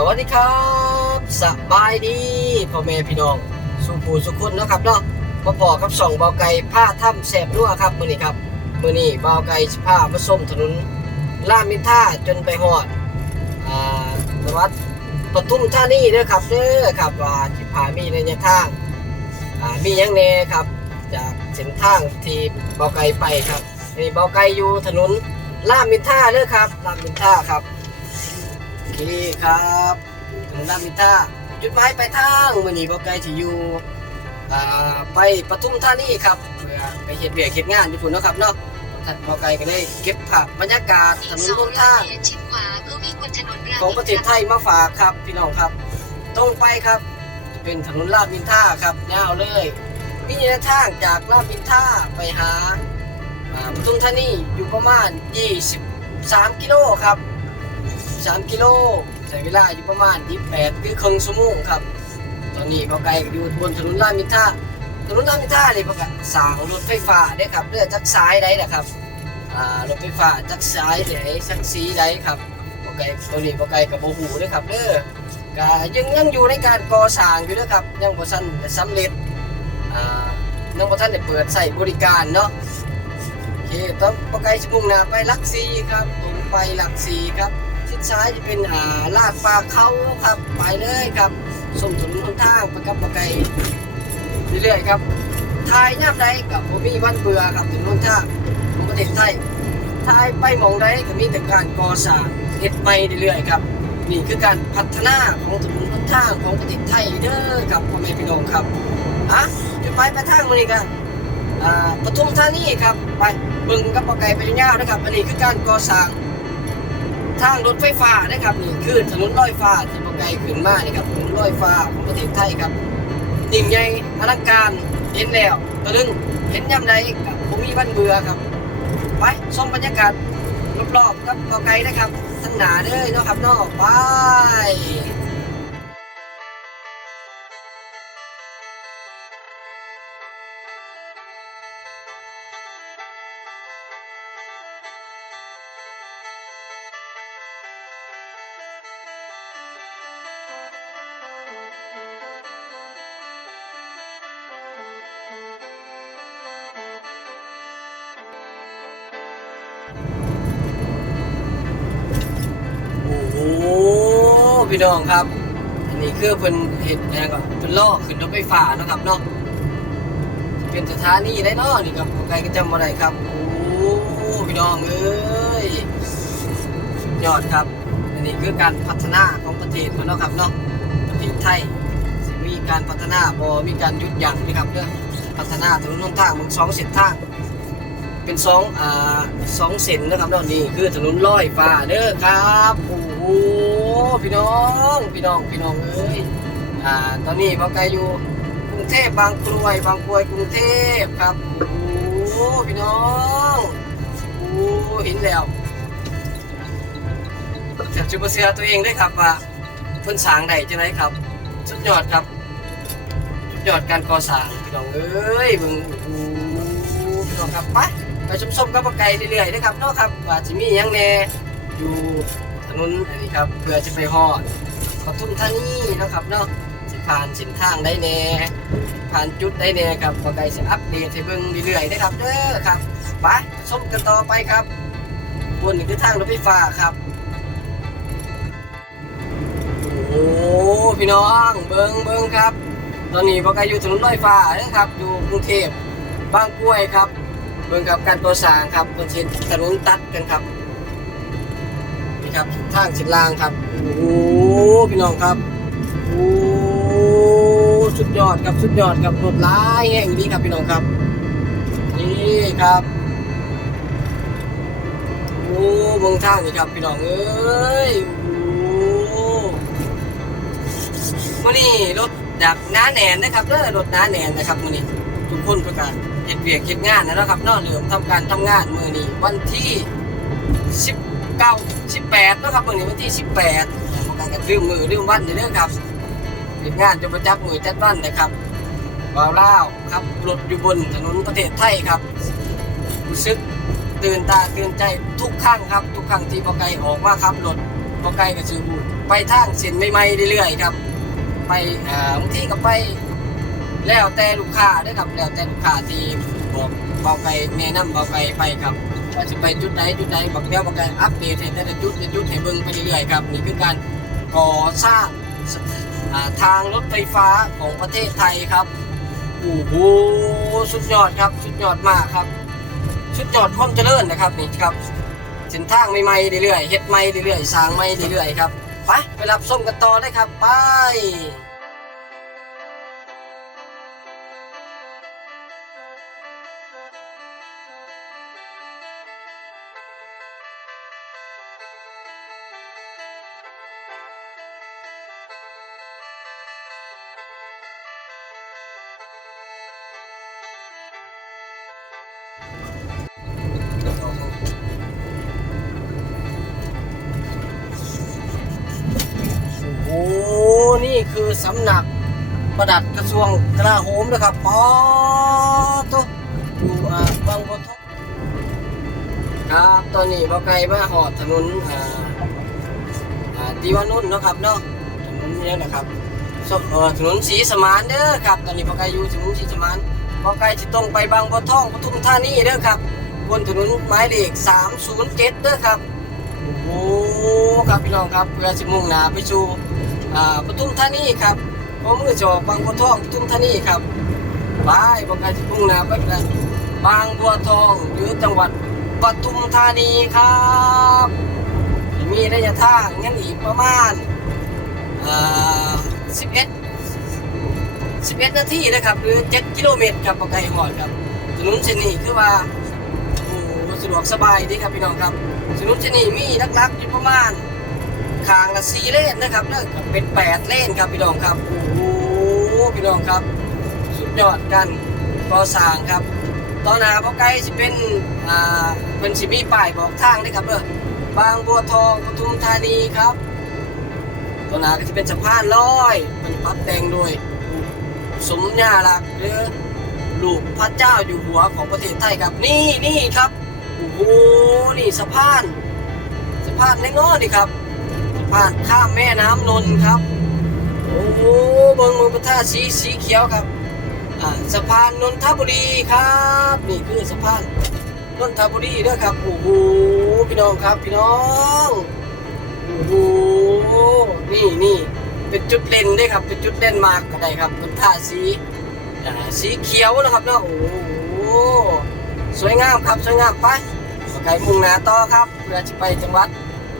สวัสดีครับสบายดีพ่อแม่พี่น้องสุภูสุคนนะครับเนาะมาพอกับส่องเบาไก่ผ้าถ้ำแสบนัวครับมื้อนี้ครับมื้อนี้เบาไก่สิผ้ามาส้มถนนลามินท่าจนไปฮอดอ่าจังหวัดปทุมธานีเด้อครับเด้อครับว่าสิพามีระยะทางอ่ามีหยังแน่ครับ จากเส้นทางที่เบาไก่ไปครับนี่เบาไก่อยู่ถนนลามินท่าเด้อครับลามินท่าครับ อเคครับถนนรามอินทราจุดหมายปลายทางมื้อนี้บ่ไกลที่อยู่อ่าไปปทุมธานีครับเพื่อไปเฮ็ดเวียกเฮ็ดงานอยู่พุ่นเนาะครับเนาะท่านบ่ไกลก็เลยเก็บภาพบรรยากาศถนนบนทางชิดขวาเพื่อวิ่งบนถนนรามของประเทศไทยมาฝากครับพี่น้องครับตรงไปครับจะเป็นถนนรามอินทราครับยาวเลยมีระยะทางจากรามอินทราไปหาอ่าปทุมธานีอยู่ประมาณ 23 กิโลครับ 3 กิโลใช้เวลาอยู่ประมาณ 28คือครึ่งชั่วโมงครับ ตอนนี้เราไกลอยู่บนถนนรามอินทราถนนรามอินทรานี่ประกาศสางรถไฟฟ้าได้ครับเลือจักซ้ายได้นะครับอ่ารถไฟฟ้าจักซ้ายไหนจักสีได้ครับบ่ไกลตัวนี้บ่ไกลกับโบหูเด้อครับเด้อก็ยังยังอยู่ในการก่อสร้างอยู่เด้อครับยังบ่ทันได้สำเร็จอ่ายังบ่ทันได้เปิดใช้บริการเนาะโอเคต้องบ่ไกลสิมุ่งหน้าไปหลักสีครับตรงไปหลักสีครับ ซ้ายจะเป็นอ่าลาดปลาเขาครับ ไปเลยครับส่งถนนหนทางไปกับปะไกเรื่อยๆครับทายย่ำใดกับผมมีวันเบื่อครับถนนนทางของประเทศไทยทายไปมองใดก็มีแต่การก่อสร้างเฮ็ดใหม่เรื่อยๆครับนี่คือการพัฒนาของถนนหนทางของประเทศไทยเด้อครับพ่อแม่พี่น้องครับอะจุดหมายปทางมื้อนี้ก็อ่าปทุมธานีครับไปเบิ่งกับปะไกไปยาวนะครับอันนี้คือการก่อสร้าง ทางรถไฟฟ้านะครับนี่คือถนนลอยฟ้าที่บางไกขึ้นมานี่ครับถนนลอยฟ้าของประเทศไทยครับยิ่งใหญ่อลังการเห็นแล้วตะลึงเห็นย่ำใดกับผมมีบ้านเบื่อครับ ไปชมบรรยากาศรอบๆครับบางไกลนะครับทั้งหนาเลยเนาะครับเนาะไป พี่น้องครับ อันนี้คือเพิ่นเห็ดอะไรก่อนเพิ่นล่อขึ้นรถไฟฟ้านะครับเนาะเป็นสถานีได้เนาะนี่ครับใครก็จำบ่ได้ครับโอ้พี่น้องเอ้ยยอดครับ อันนี้คือการพัฒนาของประเทศเนาะครับเนาะประเทศไทยมีการพัฒนาบ่มีการยุดยั้งนะครับเด้อพัฒนาถนนหนทางมึงสองเส้นทาง เป็นสองอ่าสองเส้นนะครับเนาะนี่คือถนนลอยฟ้าเด้อครับโอ้โหพี่น้องพี่น้องพี่น้องเอ้ยอ่าตอนนี้เราไกลอยู่กรุงเทพบางกรวยบางกรวยกรุงเทพครับโอ้พี่น้องโอ้เห็นแล้วจากจุดเสือตัวเองด้วยครับว่าพิ่นสางได้จังไดครับ สุดยอดครับสุดยอดการก่อสร้างพี่น้องเอ้ยเบิ่งโอ้พี่น้องครับไป ไปชมๆกับปลาไก่เรื่อยๆนะครับเนาะครับว่าจะมีหยังแน่อยู่ถนนอันนี้ครับเพื่อจะไปฮอดปทุมธานีนะครับเนาะสิผ่านเส้นทางได้แน่ผ่านจุดได้แน่ครับปลาไก่จะอัปเดตให้เบิ่งเรื่อยๆนะครับเด้อครับไปชมกันต่อไปครับบนคือทางรถไฟฟ้าครับโอ้พี่น้องเบิงเบิงครับ ตอนนี้พวกไกอยู่ถนนลอยฟ้านะครับอยู่กรุงเทพบางกล้วยครับ เบิงกับการก่อสร้างครับเป็นเส้นถนนตัดกันครับนี่ครับทางเส้นล่างครับโอ้โหพี่น้องครับโอ้สุดยอดครับสุดยอดครับรถหลายแห่งดีครับพี่น้องครับนี่ครับโอ้เบิงทางนี่ครับพี่น้องเอ้ยโอ้มื่อนี้รถจากหน้าแหนนะครับเด้อรถหน้าแหนนนะครับมื่อนี้ทุกคนประกาศ เฮ็ดเวียกเฮ็ดงานนะครับนอกเริ่มทำการทำงานมือนี้วันที่19 18นะครับมื่อนี้วันที่18ประกาศกันลืมมือลืมวันเด้อครับเฮ็ดงานจนประจักษ์มือจัดวันนะครับวาวล่าวครับรถอยู่บนถนนประเทศไทยครับรู้สึกตื่นตาตื่นใจทุกครั้งครับ ทุกครั้งที่พอไกออกมาครับรถพอไกก็ซื้อบุไปทางเส้นใหม่ๆเรื่อยๆครับ ไปอ่าบางที่ก็ไป แล้วแต่ลูกค้าด้วยครับแล้วแต่ลูกค้าที่บอกเบาไก่แนะนำเบาไก่ไปครับว่าจะไปจุดไหนจุดไหนบอกเดี๋ยวบาไก่อัปเดตให้แต่ละจุดละจุดให้เบิ่งไปเรื่อยๆครับนี่คือการก่อสร้างทางรถไฟฟ้าของประเทศไทยครับโอ้โหสุดยอดครับสุดยอดมากครับสุดยอดความเจริญนะครับนี่ครับเส้นทางใหม่ๆเรื่อยๆเฮ็ดใหม่เรื่อยๆสร้างใหม่เรื่อยๆครับไปไปรับส้มกันต่อได้ครับไป โอ้โหนี่คือสำนักประดัดกระทรวงกลาโหมนะครับปอตัวอยู่อ่าบางบัวทองครับตอนนี้เราไกลมาหอดถนนอ่าอ่าตีวานุ่นนะครับเนาะถนนนี้นะครับสเอ่อถนนสีสมานเด้อครับ ตอนนี้เราไกลอยู่ถนนสีสมานเราไกลจะตรงไปบางบัวทองปทุมธานีเด้อครับ บนถนนหมายเลข307เด้อครับ โอ้ครับพี่น้องครับเพื่อจะมุ่งหน้าไปสู่อ่าปทุมธานีครับผมมือจอกบางบัวทองปทุมธานีครับไปบางการจะมุ่งหน้าไปแล้วบางบัวทองหรือจังหวัดปทุมธานีครับมีระยะทางยังอีกประมาณอ่า11 11 นาทีนะครับ หรือ 7 กิโลเมตรครับบ่ไกลฮอดครับถนนเส้นนี้คือว่า สะดวกสบายดีครับพี่น้องครับถนนเส้นนี้มีลักๆอยู่ประมาณทางละสี่เลนนะครับเลิกเป็นแปดเลนครับพี่น้องครับโอ้โหพี่น้องครับ สุดยอดกันก่อสร้างครับ ตอนหน้าพอไกลสิเป็นอ่าเป็นสิมีป้ายบอกทางด้ครับเด้อบางบัวทองปทุมธานีครับตอนหน้าก็จะเป็นสะพานลอยมันปรับแต่งโดยสมญาลักหรือลูกพระเจ้าอยู่หัวของประเทศไทยครับนี่นี่ครับ โอ้โหนี่สะพานสะพานเล็กน้อยนี่ครับสะพานข้ามแม่น้ำนนครับ โอ้โหเมืองเมืองประทาสีสีเขียวครับอ่าสะพานนนทบุรีครับ นี่คือสะพานนนทบุรีด้วยครับโอ้โหพี่น้องครับพี่น้องโอ้โหนี่นี่เป็นจุดเด่นด้วยครับ เป็นจุดเด่นมากก็ได้ครับเป็นท่าสีสีเขียวนะครับเนาะโอ้โหสวยงามครับ สวยงามไป ไกลมุ่งหน้าต่อครับเพื่อจะไปจังหวัด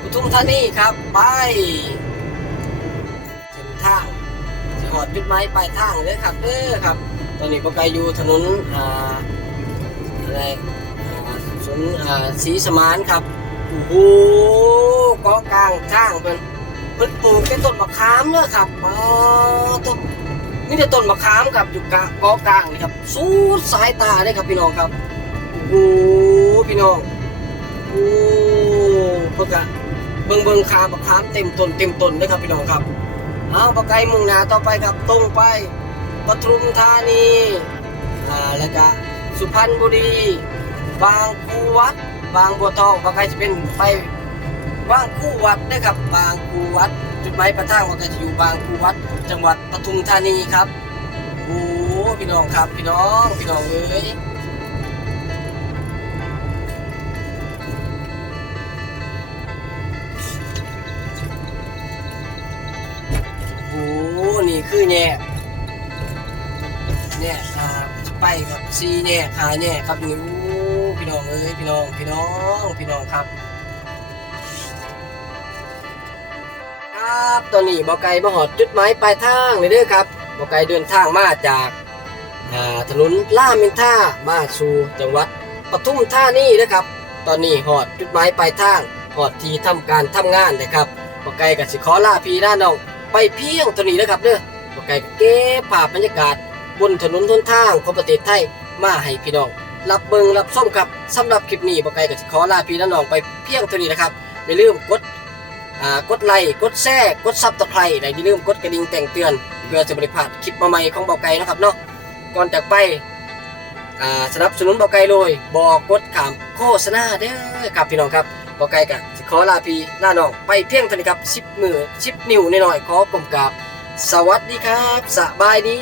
ปทุมธานีครับ ไปเส้นทางจะหอดจุดหมายปลายทางเลยครับเด้อครับ ตอนนี้ก็ไกลอยู่ถนนอ่าอะไรอ่าถนนอ่าสีสมานครับโอ้โหเกาะกลางทางเป็นเพิ่นปลูกเป็นต้นมะขามเนอะครับอ๋อต้นนี่แต่ต้นมะขามครับอยู่กะกอกลางนี่ครับ สูดสายตาเลยครับพี่น้องครับโอ้โหพี่น้อง โอ้เพิ่งกะเบิ่งเบิ่งคามะขามเต็มตนเต็มต้นเลยครับพี่น้องครับเอาปะไกลมุ่งหน้าต่อไปครับตรงไปปทุมธานีอ่าแล้วก็สุพรรณบุรี บางคูวัด บางบัวทองปะไกลจะเป็นไปบางคูวัดนะครับ บางคูวัด จุดหมายปลายทางว่าก็จะอยู่บางคูวัด จังหวัดปทุมธานีครับโอ้โหพี่น้องครับพี่น้องพี่น้องเอ้ย คือแง่แง่อ่าไปครับซีแง่ขาแง่ครับนี่โอ้พี่น้องเอ้ยพี่น้องพี่น้องพี่น้องครับ ครับตอนนี้บอไก่มาหอดจุดหมายปลายทางเลยเด้อครับบอไก่เดินทางมาจากอ่าถนนล่ามินท่ามาสู่จังหวัดปทุมธานีนะครับ ตอนนี้หอดจุดหมายปลายทางหอดที่ทำการทำงานนะครับบอไก่กับสิขอลาพี่ด้านน้องไปเพียงเท่านี้นะครับเด้อ ไก่เก็บภาพบรรยากาศ บนถนนทุนทางของประเทศไทยมาให้พี่น้อง รับเบิงรับส้มครับสำหรับคลิปนี้บ่ไก่ก็สิขอลาพี่น้องไปเพียงเท่านี้นะครับอย่าลืมกดอ่ากดไลค์กดแชร์กดซับตะไคร้และอย่าลืมกดกระดิ่งแต่งเตือน เพื่อจะบริพลาดคลิปใหม่ๆของบ่ไก่นะครับเนาะก่อนจากไปอ่าสนับสนุนบ่ไก่เลยบอกกดขามโฆษณาเด้อครับพี่น้องครับบ่ไก่ก็สิขอลาพี่ลาน้องไปเพียงเท่านี้ครับชิดมือชิดนิ้วน้อยๆขอกลมกราบ สวัสดีครับสบายดี